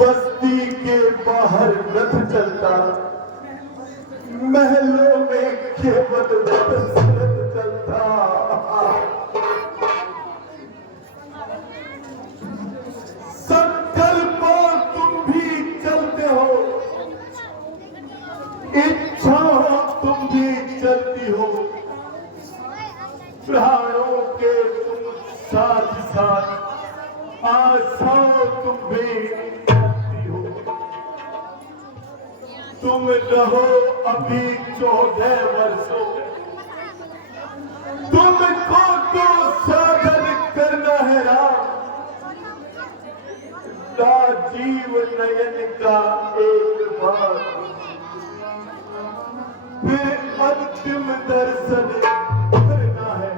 बस्ती के बाहर रथ चलता, महलों में केवल रथ चलता। संकल्प तुम भी चलते हो, इच्छाओं तुम भी चलती हो, प्राणों के तुम साथ साथ आशाओं तुम भी चलती हो। तुम रहो अभी 14 वर्षों में, तुमको तो साधन करना है राम, राजीव नयन का एक बार, फिर अंतिम दर्शन करना है।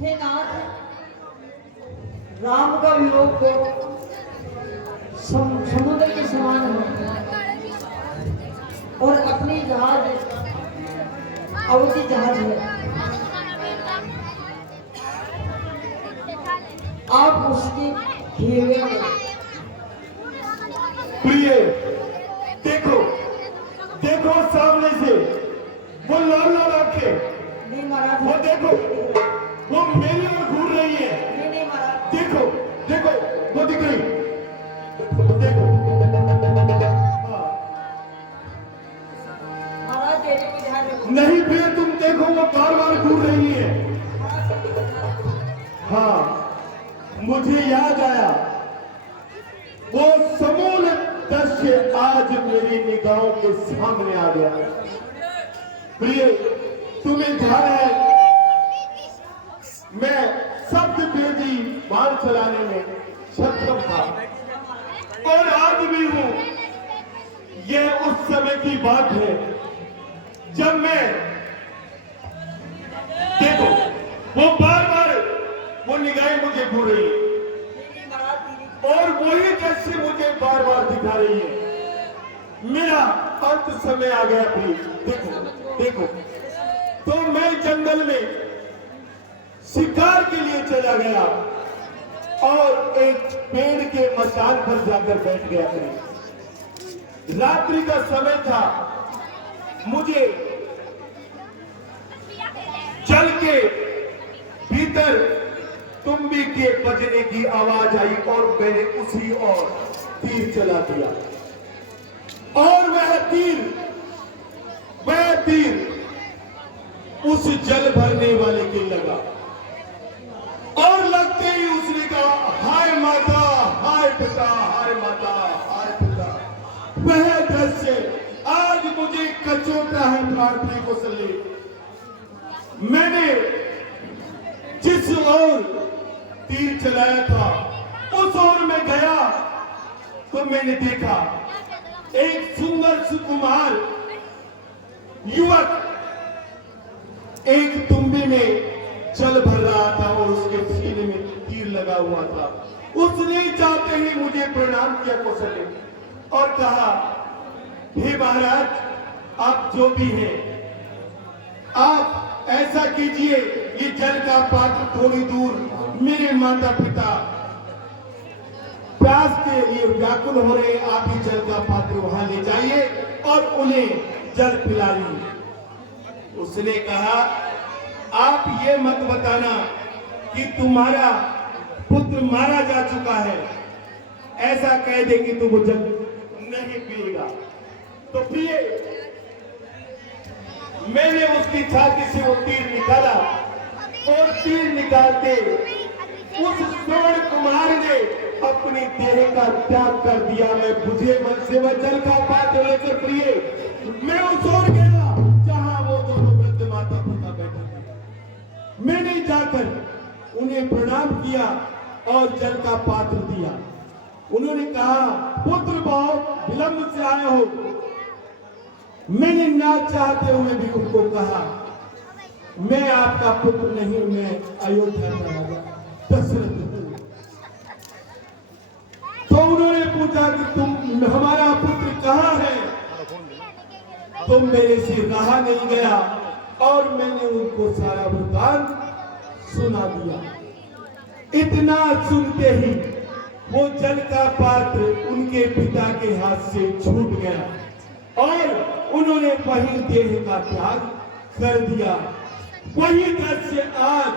हे नाथ, राम का वियोग को समुद्र के समान है और अपनी जहाज अवधि जहाज है। आप उसके घेरे में। प्रिय, देखो देखो सामने से वो लाल लाल आंखें, नहीं महाराज, वो देखो वो मेरी ओर घूर रही है। नहीं महाराज, देखो देखो वो दिख रही, देखो। हाँ। महाराज बेटे को ध्यान रखो। नहीं प्रिय, तुम देखो वो बार बार घूर रही है। हाँ, मुझे याद आया, वो समूल दृश्य आज मेरी निगाहों के सामने आ गया। प्रिय, तुम्हें ध्यान है, मैं शब्द भेदी बाण चलाने में सक्षम था और आज भी हूं। यह उस समय की बात है जब मैं, देखो वो बार बार वो निगाहें मुझे घूर रही है और वही दृश्य मुझे बार बार दिखा रही है। मेरा अंत समय आ गया प्रिय। देखो देखो, तो मैं जंगल में शिकार के लिए चला गया और एक पेड़ के मचान पर जाकर बैठ गया प्रिय। रात्रि का समय था, मुझे जल के भीतर तुम्बी के बजने की आवाज आई और मैंने उसी ओर तीर चला दिया और वह तीर उस जल भरने वाले के लगा और लगते ही उसने कहा, हाय माता, हाय पिता, हाय माता, हाय पिता। वह दृश्य आज मुझे कचोटा है प्रार्थना को सले। मैंने जिस ओर तीर चलाया था उस ओर में गया तो मैंने देखा एक सुंदर सुकुमार युवक एक तुम्बे में जल भर रहा था और उसके सीने में तीर लगा हुआ था। उसने जाते ही मुझे प्रणाम किया कौशल्य और कहा, हे महाराज, आप जो भी हैं, आप ऐसा कीजिए, ये जल का पात्र थोड़ी दूर मेरे माता पिता प्यास के लिए व्याकुल हो रहे, आप ही जल का पात्र वहां ले जाइए और उन्हें जल पिलाइए। उसने कहा, आप ये मत बताना कि तुम्हारा पुत्र मारा जा चुका है, ऐसा कह देंगे तो वो जल नहीं पिएगा। तो प्रिय, मैंने उसकी छाती से वो तीर निकाला और तीर निकालते उस स्वर्ण कुमार ने अपनी देह का त्याग कर दिया। मैं बुझे मन से वह जल का पात्र लेकर प्रिय मैं उस ओर गया जहां वो दोनों वृद्ध माता पिता बैठे थे। मैंने जाकर उन्हें प्रणाम किया और जल का पात्र दिया। उन्होंने कहा, पुत्र बहुत विलंब से आए हो। मैंने ना चाहते हुए भी उनको कहा, मैं आपका पुत्र नहीं, मैं अयोध्या का राजा दशरथ हूं। तो उन्होंने पूछा कि तुम हमारा पुत्र कहाँ है? तो मेरे से रहा नहीं गया और मैंने उनको सारा वृतांत सुना दिया। इतना सुनते ही वो जल का पात्र उनके पिता के हाथ से छूट गया और उन्होंने वही देह का त्याग कर दिया। वही दृश्य आज